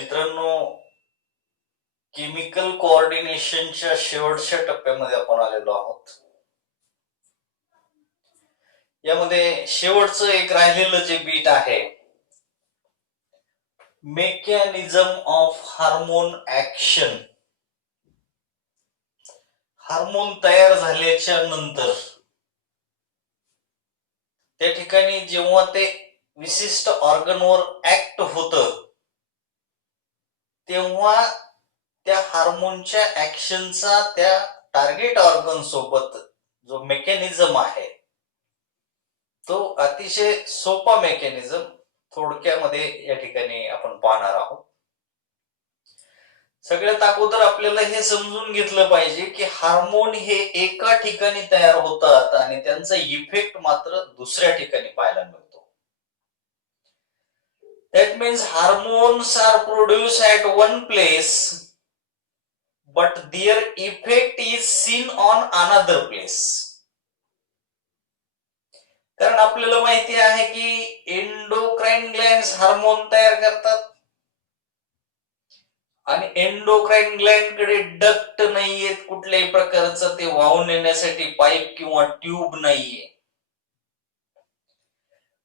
मित्रांनो, केमिकल कोऑर्डिनेशनच्या शेवटच्या टप्प्यामध्ये आपण आलेलो आहोत. यामध्ये शेवटचं एक राहिलेलं जे बीट आहे, mechanism of hormone action. Hormone तयार झाल्याच्या नंतर त्या ठिकाणी जेव्हा ते विशिष्ट ऑर्गनवर ऍक्ट होतं, तेव्हा त्या हार्मोनच्या ऍक्शनचा त्या टार्गेट ऑर्गन सोबत जो मेकॅनिझम आहे, तो अतिशय सोपा मेकॅनिझम थोडक्यामध्ये या ठिकाणी आपण पाहणार आहोत. सगळ्यात अगोदर आपल्याला हे समजून घेतलं पाहिजे की हार्मोन हे एका ठिकाणी तयार होतात आणि त्यांचा इफेक्ट मात्र दुसऱ्या ठिकाणी पाहायला मिळतो. That means hormones are produced at one place, but their effect is seen on another place. कारण आपल्याला माहिती आहे की एंडोक्राइन ग्लँड्स हार्मोन तयार करतात आणि एंडोक्राइन ग्लँड कडे डक्ट नाहीयेत कुठल्याही प्रकारचं, ते वाहून येण्यासाठी पाईप किंवा ट्यूब नाहीये.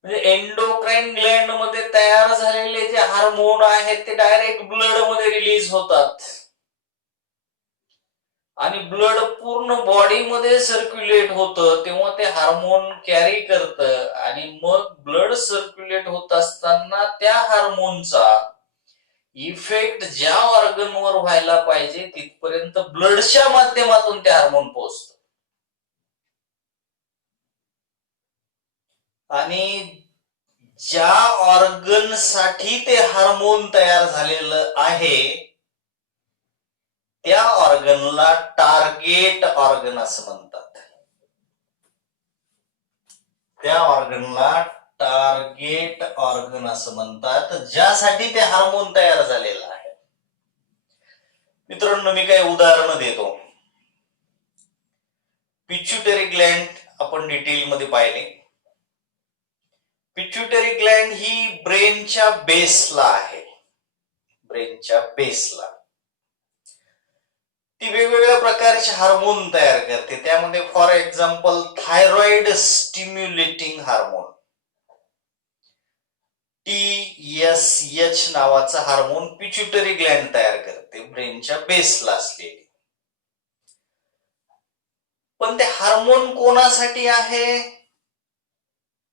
म्हणजे एंडोक्राइन ग्लँड मध्ये तयार झालेले जे हार्मोन आहेत ते डायरेक्ट ब्लड मध्ये रिलीज होतात आणि ब्लड पूर्ण बॉडीमध्ये सर्क्युलेट होतं, तेव्हा ते हार्मोन कॅरी करतं आणि मग ब्लड सर्क्युलेट होत असताना त्या हार्मोनचा इफेक्ट ज्या ऑर्गनवर व्हायला पाहिजे तिथपर्यंत ब्लडच्या माध्यमातून ते हार्मोन पोहोचतं. आणि ज्या ऑर्गनसाठी ते हार्मोन तयार झालेलं आहे त्या ऑर्गनला टार्गेट ऑर्गन असं म्हणतात. त्या ऑर्गनला टार्गेट ऑर्गन असं म्हणतात, ज्यासाठी ते हार्मोन तयार झालेलं आहे. मित्रांनो, मी काही उदाहरणं देतो. पिट्युटरी ग्लँड आपण डिटेलमध्ये पाहिले. पिट्युटरी ग्लँड ही ब्रेनच्या बेसला आहे. ब्रेनच्या बेसला ती वेगवेगळ्या प्रकारचे हार्मोन तयार करते. त्यामध्ये for example thyroid stimulating hormone TSH नावाचा हार्मोन पिट्युटरी ग्लँड तयार करते, ब्रेनच्या बेसला असलेली. पण ते हार्मोन कोणासाठी आहे?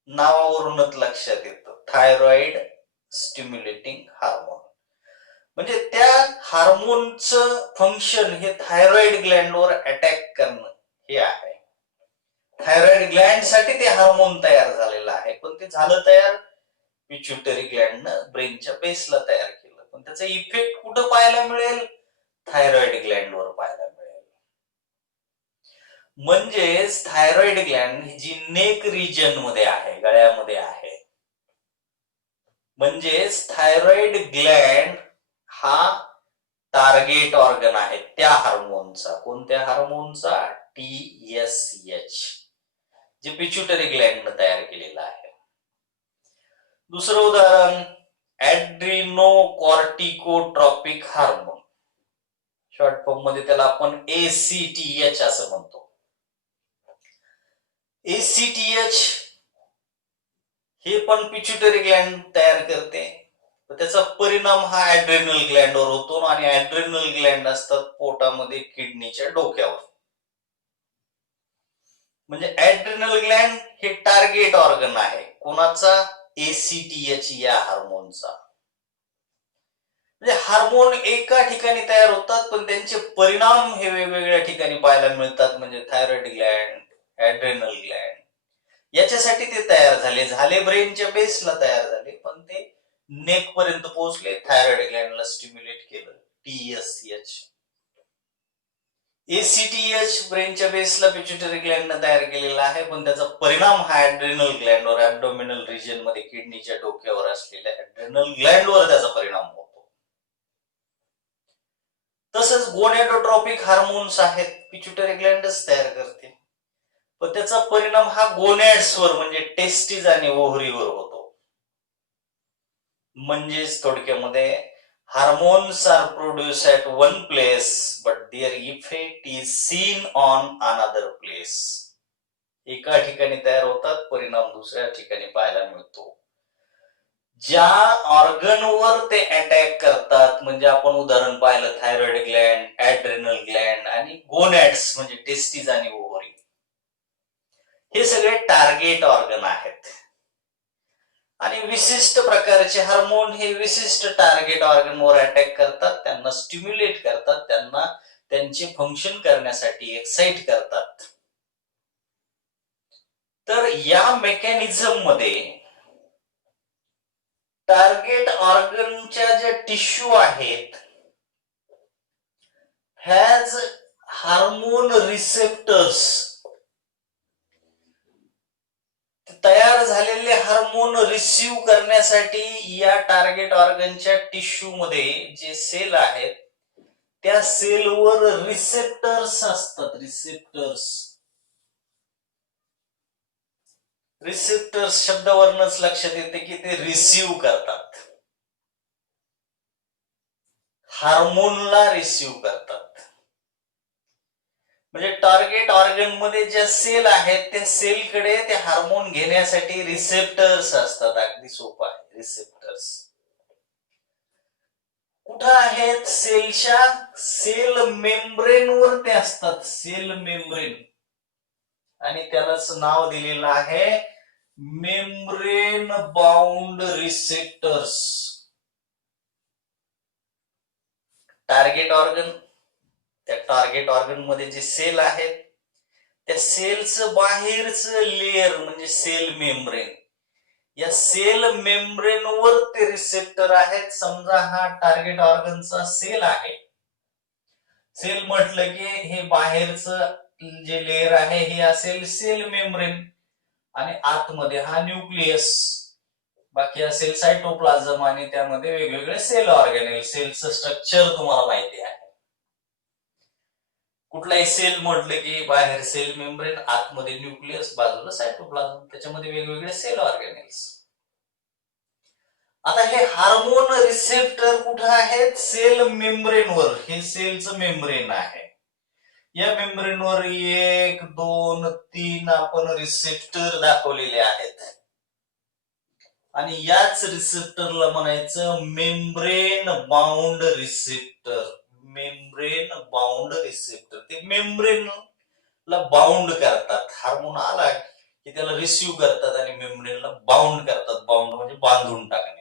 नावावरूनच लक्षात येतं, थायरॉइड स्टिम्युलेटिंग हार्मोन. म्हणजे त्या हार्मोनचं फंक्शन हे थायरॉइड ग्लँडवर अटॅक करणं हे आहे. थायरॉइड ग्लँड साठी ते हार्मोन तयार झालेलं आहे, पण ते झालं तयार पिट्युटरी ग्लँडनं ब्रेनच्या बेसला तयार केलं. पण त्याचा इफेक्ट कुठं पाहायला मिळेल? थायरॉइड ग्लँडवर पाहायला मिळेल. म्हणजेच थायरॉइड ग्लँड जी नेक रिजन मध्ये आहे, गळ्यामध्ये आहे. म्हणजेच थायरॉइड ग्लँड हा टार्गेट ऑर्गन आहे त्या हार्मोनचा. कोणत्या हार्मोनचा? TSH, जे पिट्युटरी ग्लँडनं तयार केलेलं आहे. दुसरं उदाहरण ऍड्रिनोकॉर्टिकोट्रॉपिक हार्मोन, शॉर्ट फॉर्म मध्ये त्याला आपण ACTH असं म्हणतो. ACTH हे पण पिट्युटरी ग्लँड तयार करते. त्याचा परिणाम हा ऍड्रेनल ग्लँडवर होतो आणि ऍड्रेनल ग्लँड असतात पोटामध्ये, किडनीच्या डोक्यावर. म्हणजे ऍड्रेनल ग्लँड हे टार्गेट ऑर्गन आहे कोणाचा? ACTH या हार्मोनचा. म्हणजे हार्मोन एका ठिकाणी तयार होतात, पण त्यांचे परिणाम हे वेगवेगळ्या ठिकाणी पाहायला मिळतात. म्हणजे थायरॉइड ग्लँड, ऍड्रेनल ग्लँड याच्यासाठी ते तयार झाले ब्रेनच्या बेसला तयार झाले, पण ते नेक पर्यंत पोहोचले, थायरॉइड ग्लँडला स्टिम्युलेट केलं, TSH. ACTH ब्रेनच्या बेसला पिट्युटरी ग्लँडनं तयार केलेला आहे, पण त्याचा परिणाम हा ऍड्रेनल ग्लँडवर, ऍब्डोमिनल रिजन मध्ये किडनीच्या डोक्यावर असलेल्या ऍड्रेनल ग्लँडवर त्याचा परिणाम होतो. तसंच गोनॅडोट्रॉपिक हार्मोन्स आहेत, पिट्युटरी ग्लँडच तयार करते, पण त्याचा परिणाम हा गोनॅड्सवर म्हणजे टेस्टिस आणि ओव्हरीवर होतो. म्हणजेच थोडक्यामध्ये Hormones are produced at one place, but their effect is seen on another place. एका ठिकाणी तयार होतात, परिणाम दुसऱ्या ठिकाणी पाहायला मिळतो. ज्या ऑर्गनवर ते अटॅक करतात, म्हणजे आपण उदाहरण पाहिलं थायरॉइड ग्लँड, ऍड्रेनल ग्लँड आणि गोनॅड्स म्हणजे टेस्टिस आणि ओव्हरी, हे सगळे टार्गेट ऑर्गन आहेत. आणि विशिष्ट प्रकारचे हार्मोन हे विशिष्ट टार्गेट ऑर्गनवर अटॅक करतात, त्यांना स्टिम्युलेट करतात, त्यांना त्यांचे फंक्शन करण्यासाठी एक्साइट करतात. तर या मेकॅनिझम मध्ये टार्गेट ऑर्गनच्या ज्या टिश्यू आहेत हॅज हार्मोन रिसेप्टर्स, तयार झालेले हार्मोन रिसीव्ह करण्यासाठी या टार्गेट ऑर्गनच्या टिश्यू मध्ये जे सेल आहेत त्या सेलवर रिसेप्टर्स असतात. रिसेप्टर्स शब्दावरूनच लक्षात येते की ते रिसीव्ह करतात, हार्मोनला रिसीव्ह करतात. म्हणजे टार्गेट ऑर्गन मध्ये ज्या सेल आहेत त्या सेलकडे ते हार्मोन घेण्यासाठी रिसेप्टर्स असतात. अगदी सोपं आहे. रिसेप्टर्स कुठं आहेत? सेलच्या सेल मेम्ब्रेनवर ते असतात. सेल मेम्ब्रेन, आणि त्यालाच नाव दिलेलं आहे membrane bound receptors. Target organ, त्या टार्गेट ऑर्गन मध्ये जे सेल आहेत त्या सेलचं बाहेरचं लेयर म्हणजे सेल मेम्ब्रेन, या सेल मेम्ब्रेनवर ते रिसेप्टर आहेत. समजा हा टार्गेट ऑर्गनचा सेल आहे. सेल म्हटलं की हे बाहेरचं जे लेयर आहे हे असेल सेल मेम्ब्रेन, आणि आतमध्ये हा न्यूक्लियस, बाकी असेल सायटोप्लाझम, आणि त्यामध्ये वेगवेगळे सेल ऑर्गॅनेल. सेलचं स्ट्रक्चर तुम्हाला माहिती आहे. कुठलाही सेल म्हटलं की बाहेर सेल मेम्ब्रेन, आतमध्ये न्यूक्लियस, बाजूला सायटोप्लाझम, त्याच्यामध्ये वेगवेगळे सेल ऑर्गॅनेल्स. आता हे हार्मोन रिसेप्टर कुठे आहेत? सेल मेम्ब्रेनवर. हे सेलचं मेम्ब्रेन आहे. या मेम्ब्रेनवर 1, 2, 3 आपण रिसेप्टर दाखवलेले आहेत, आणि याच रिसेप्टरला म्हणायचं membrane bound receptor. Membrane bound receptor, ते मेम्ब्रेनला बाउंड करतात. हार्मोन आला की त्याला रिसीव्ह करतात आणि मेम्ब्रेनला बाउंड करतात. बाउंड म्हणजे बांधून टाकणे.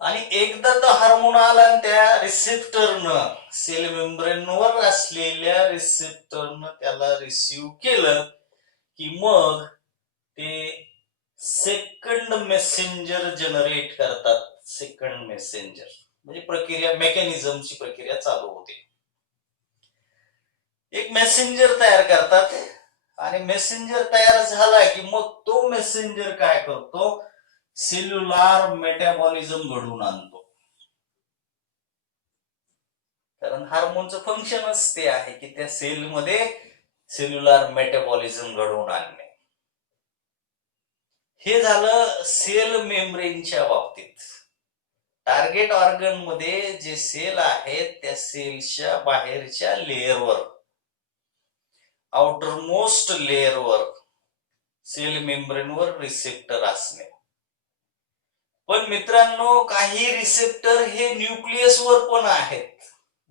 आणि एकदा तो हार्मोन आला आणि त्या रिसेप्टरनं, सेल मेम्ब्रेनवर असलेल्या रिसेप्टरनं त्याला रिसीव्ह केलं की मग ते सेकंड मेसेंजर जनरेट करतात. सेकंड मेसेंजर म्हणजे प्रक्रिया, मेकॅनिझमची प्रक्रिया चालू होते. एक मेसेंजर तयार करतात, आणि मेसेंजर तयार झाला की मग तो मेसेंजर काय करतो? सेल्युलार मेटाबॉलिझम घडवून आणतो. कारण हार्मोनचं फंक्शनच ते आहे की त्या सेलमध्ये सेल्युलार मेटाबॉलिझम घडवून आणणे. हे झालं सेल मेम्ब्रेनच्या बाबतीत. टार्गेट ऑर्गन मध्ये जे सेल आहेत त्या सेलच्या बाहेरच्या लेअरवर, आउटरमोस्ट लेअरवर, सेल मेम्ब्रेनवर रिसेप्टर असणे. पण मित्रांनो, काही रिसेप्टर हे न्यूक्लियसवर पण आहेत,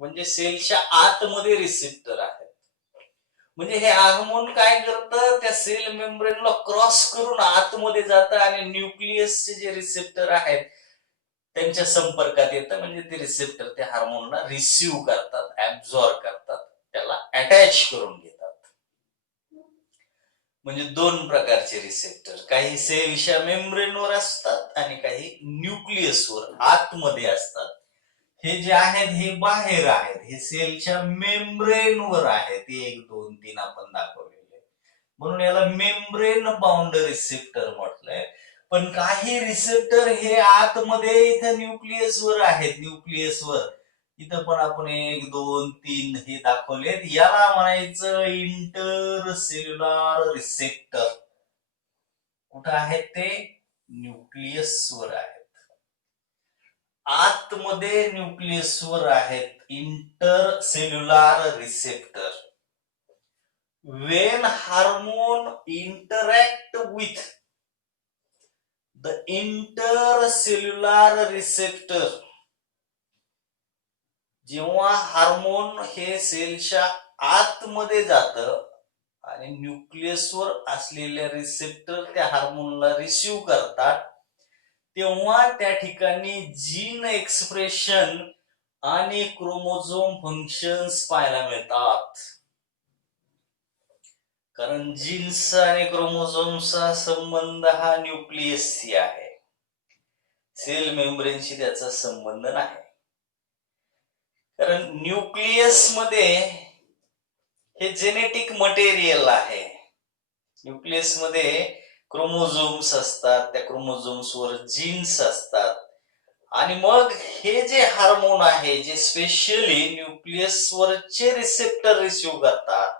म्हणजे सेलच्या आतमध्ये रिसेप्टर आहेत. म्हणजे हे हार्मोन काय करतं? त्या सेल मेम्ब्रेनला क्रॉस करून आतमध्ये जातं आणि न्यूक्लियसचे जे रिसेप्टर आहेत त्यांच्या संपर्कात येतं. म्हणजे ते रिसेप्टर त्या हार्मोनला रिसीव्ह करतात, ऍब्झॉर्ब करतात, त्याला अटॅच करून घेतात. म्हणजे दोन प्रकारचे रिसेप्टर, काही सेलच्या मेम्ब्रेनवर असतात आणि काही न्यूक्लियसवर आतमध्ये असतात. हे जे आहेत हे बाहेर आहेत, हे सेलच्या मेम्ब्रेनवर आहेत. 1, 2, 3 आपण दाखवलेले, म्हणून याला मेम्ब्रेन बाउंड रिसेप्टर म्हटलंय. पण काही रिसेप्टर हे आतमध्ये इथं न्यूक्लियसवर आहेत. न्यूक्लियसवर इथं पण आपण 1, 2, 3 हे दाखवलेत. याला म्हणायचं इंटरसेल्युलर रिसेप्टर. कुठं आहेत ते? न्यूक्लियसवर आहेत. आतमध्ये न्यूक्लियसवर आहेत intercellular receptor. when hormone interact with the intercellular receptor, जेव्हा हार्मोन हे सेलच्या आतमध्ये जातं आणि न्यूक्लियसवर असलेल्या रिसेप्टर त्या हार्मोनला रिसीव्ह करतात, तेव्हा त्या ठिकाणी जीन एक्सप्रेशन आणि क्रोमोझोम फंक्शन्स पाहायला मिळतात. कारण जीन्स आणि क्रोमोझोमचा संबंध हा न्यूक्लियसशी आहे, सेल मेम्ब्रेनशी त्याचा संबंध नाही. कारण न्यूक्लियस मध्ये हे जेनेटिक मटेरियल आहे. न्यूक्लियस मध्ये क्रोमोझोम्स असतात, त्या क्रोमोझोम्सवर जीन्स असतात आणि मग हे जे हार्मोन आहे जे स्पेशली न्यूक्लियसवरचे रिसेप्टर रिसीव्ह करतात,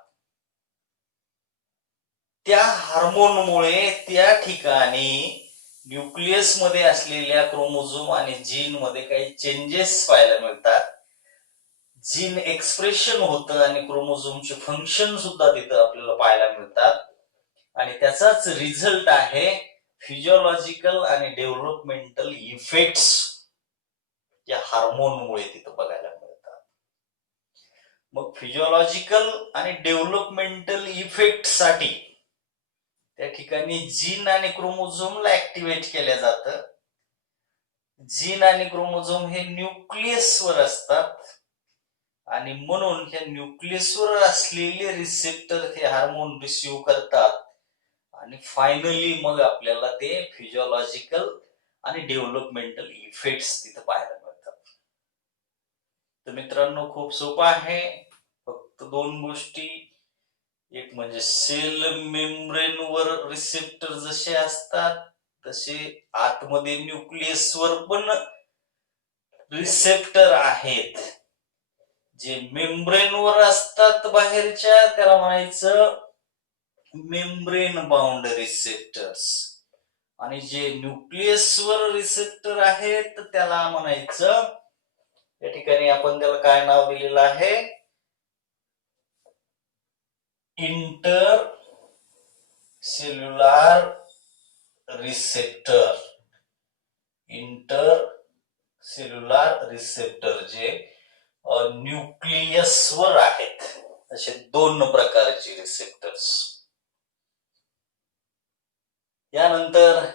त्या हार्मोनमुळे त्या ठिकाणी न्यूक्लियस मध्ये असलेल्या क्रोमोझोम आणि जीन मध्ये काही चेंजेस पाहायला मिळतात. जीन एक्सप्रेशन होतं आणि क्रोमोझोमचे फंक्शन सुद्धा तिथं आपल्याला पाहायला मिळतात आणि त्याचाच रिझल्ट आहे फिजिओलॉजिकल आणि डेव्हलपमेंटल इफेक्ट्स या हार्मोनमुळे तिथं बघायला मिळतात. मग फिजिओलॉजिकल आणि डेव्हलपमेंटल इफेक्ट साठी त्या ठिकाणी जीन आणि क्रोमोझोमला ऍक्टिव्हेट केलं जातं. जीन आणि क्रोमोझोम हे न्यूक्लियसवर असतात आणि म्हणून ह्या न्यूक्लियसवर असलेले रिसेप्टर हे हार्मोन रिसीव्ह करतात आणि फायनली मग आपल्याला ते फिजिओलॉजिकल आणि डेव्हलपमेंटल इफेक्ट्स तिथं पाहायला मिळतात. तर मित्रांनो, खूप सोपं आहे. फक्त दोन गोष्टी, एक म्हणजे सेल मेम्ब्रेनवर रिसेप्टर जसे असतात तसे आतमध्ये न्यूक्लियसवर पण रिसेप्टर आहेत. जे मेम्ब्रेनवर असतात बाहेरच्या त्याला म्हणायचं मेम्ब्रेन बाउंड रिसेप्टर्स आणि जे न्यूक्लियसवर रिसेप्टर आहेत त्याला म्हणायचं, या ठिकाणी आपण त्याला काय नाव दिलेलं आहे, inter cellular receptor. Inter cellular receptor जे न्यूक्लियसवर आहेत, असे दोन प्रकारचे रिसेप्टर्स. यानंतर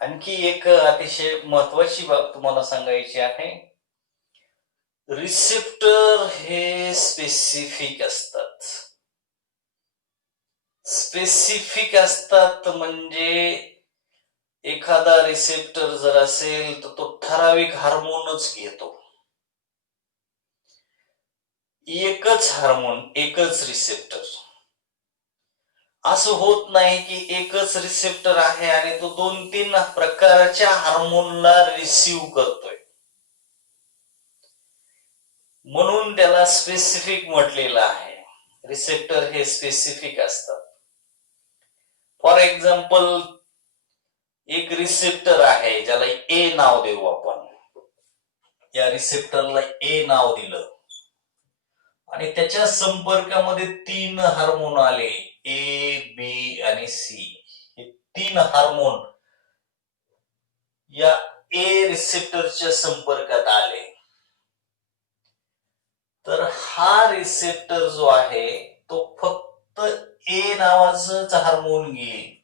आणखी एक अतिशय महत्वाची बाब तुम्हाला सांगायची आहे. रिसेप्टर हे स्पेसिफिक असतात. स्पेसिफिक असतात म्हणजे एखादा रिसेप्टर जर असेल तर तो ठराविक हार्मोनच घेतो. एकच हार्मोन, एकच रिसेप्टर. असं होत नाही की एकच रिसेप्टर आहे आणि तो 2-3 प्रकारच्या हार्मोनला रिसीव्ह करतोय, म्हणून त्याला स्पेसिफिक म्हटलेलं आहे. रिसेप्टर हे स्पेसिफिक असतात. फॉर एक्झाम्पल, एक रिसेप्टर आहे ज्याला ए नाव देऊ आपण. या रिसेप्टरला ए नाव दिलं आणि त्याच्या संपर्कामध्ये 3 हार्मोन आले, ए, बी आणि सी. हे 3 हार्मोन या ए रिसेप्टरच्या संपर्कात आले तर हा रिसेप्टर जो आहे तो फक्त ए नावाचंच हार्मोन घेईल.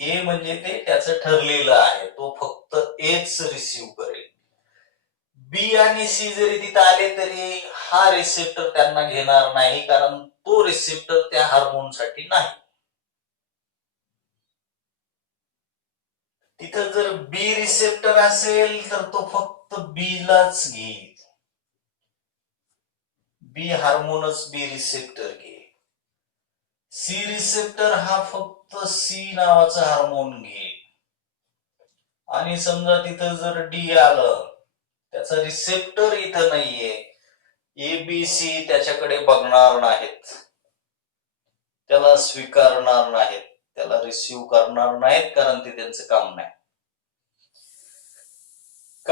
ए म्हणजे ते त्याचं ठरलेलं आहे, तो फक्त एच रिसीव्ह करेल. बी आणि सी जरी तिथं आले तरी हा रिसेप्टर त्यांना घेणार नाही, कारण तो रिसेप्टर त्या हार्मोनसाठी नाही. तिथं जर बी रिसेप्टर असेल तर तो फक्त बी लाच घेईल. बी हार्मोनच बी रिसेप्टर घेईल. सी रिसेप्टर हा फक्त सी नावाचं हार्मोन घेईल. आणि समजा तिथं जर डी आलं, त्याचा रिसेप्टर इथं नाहीये, ए बी सी त्याच्याकडे बघणार नाहीत, त्याला स्वीकारणार नाहीत, त्याला रिसीव्ह करणार नाहीत, कारण ते त्यांचं काम नाही.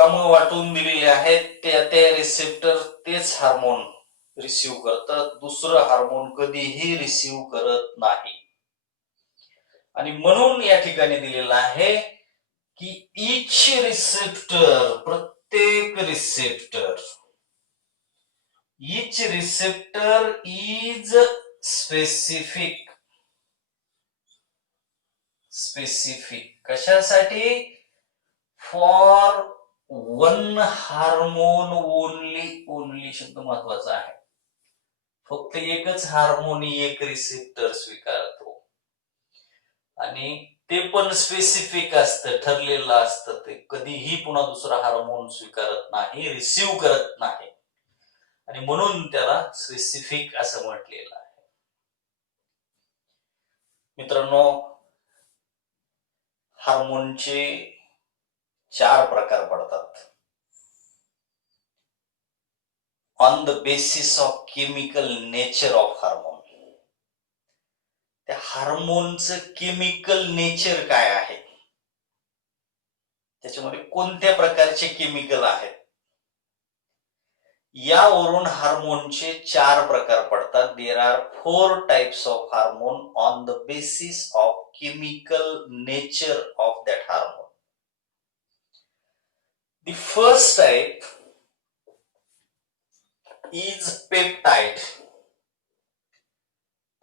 कामं वाटून दिलेली आहेत, त्या रिसेप्टर तेच हार्मोन रिसीव्ह करतात, दुसरं हार्मोन कधीही रिसीव्ह करत नाही. आणि म्हणून या ठिकाणी दिलेलं आहे की इच रिसेप्टर, प्रत्येक receptor, each receptor is specific. कशासाठी? फॉर वन हार्मोन ओनली शब्द महत्वाचा आहे. फक्त एकच हार्मोन एक रिसेप्टर स्वीकारतो आणि ते पण स्पेसिफिक असतं, ठरलेलं असतं. ते कधीही पुन्हा दुसरा हार्मोन स्वीकारत नाही, रिसीव्ह करत नाही, आणि म्हणून त्याला स्पेसिफिक असं म्हटलेलं आहे. मित्रांनो, हार्मोनचे 4 प्रकार पडतात. On the basis of chemical nature of hormone. त्या हार्मोनचं केमिकल नेचर काय आहे, त्याच्यामध्ये कोणत्या प्रकारचे केमिकल आहेत, यावरून हार्मोनचे 4 प्रकार पडतात. There are 4 types of hormone on the basis of chemical nature of that hormone. The first type is peptide,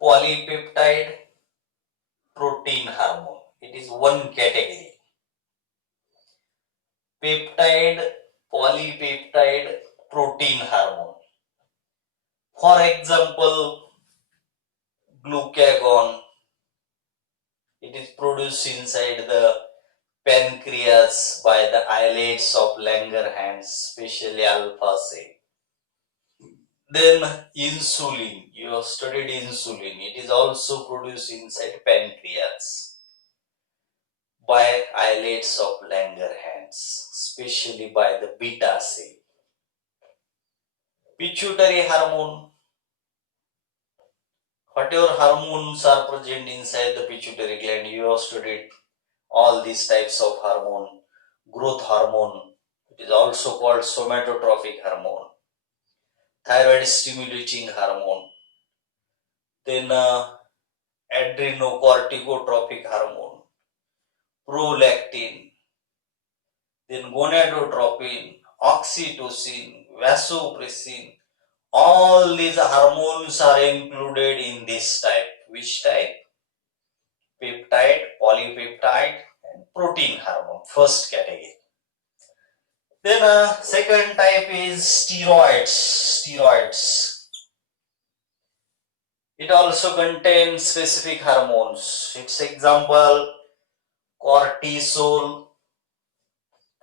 polypeptide protein hormone. It is one category. Peptide, polypeptide protein hormone. For example, glucagon. It is produced inside the pancreas by the islets of Langerhans, especially alpha cell. Then insulin. You have studied insulin. It is also produced inside pancreas by islets of Langerhans, especially by the beta cell. Pituitary hormone. Whatever hormones are present inside the pituitary gland, you have studied all these types of hormone. Growth hormone, it is also called somatotropic hormone. Thyroid stimulating hormone. Then adrenocorticotropic hormone. Prolactin. Then gonadotropin, oxytocin, vasopressin. All these hormones are included in this type. Which type? Peptide, polypeptide, and protein hormone. First category. Then second type is steroids. It also contains specific hormones. Its example, cortisol.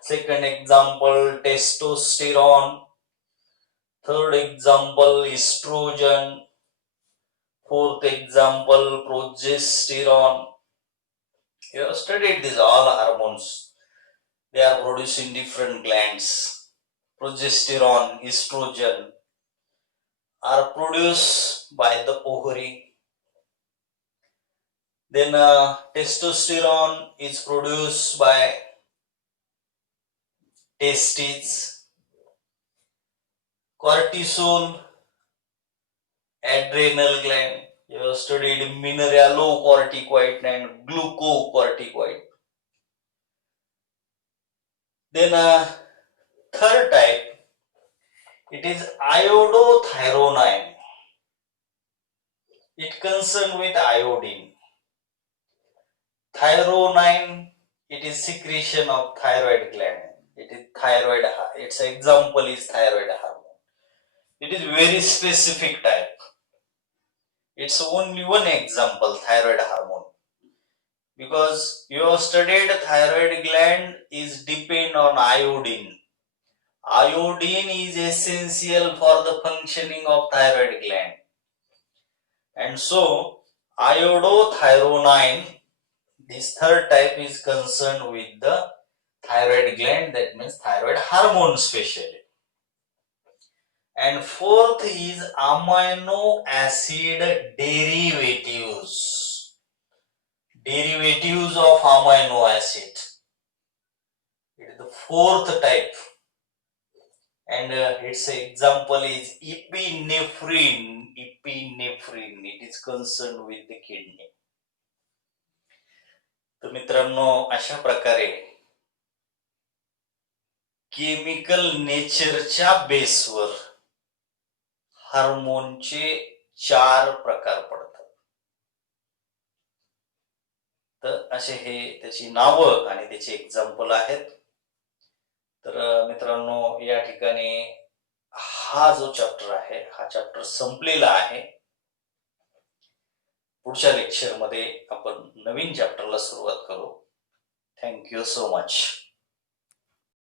Second example, testosterone. Third example, estrogen. Fourth example, progesterone. You have studied these all hormones. They are produced in different glands. Progesterone, estrogen are produced by the ovary. Then testosterone is produced by testes. Cortisol, adrenal gland. You have studied mineralocorticoid and glucocorticoid. Then third type, it is iodothyronine. It concerns with iodine. Thyronine, it is secretion of thyroid gland. It is thyroid. Its example is thyroid hormone. It is very specific type. It's only one example, thyroid hormone. Because you have studied thyroid gland is depend on iodine. Iodine is essential for the functioning of thyroid gland. And so, iodothyronine, this third type is concerned with the thyroid gland, that means thyroid hormone specially. And fourth is amino acid derivatives. Derivatives of amino acid. the fourth type, and its example is epinephrine. Epinephrine, it is concerned with the kidney. तर मित्रांनो, अशा प्रकारे chemical नेचरच्या बेसवर हार्मोनचे 4 प्रकार पडतात. तर असे हे त्याची नावं आणि त्याची एक्झाम्पल आहेत. तर मित्रांनो, या ठिकाणी हा जो चॅप्टर आहे, हा चॅप्टर संपलेला आहे. पुढच्या लेक्चरमध्ये आपण नवीन चॅप्टरला सुरुवात करू. Thank you so much.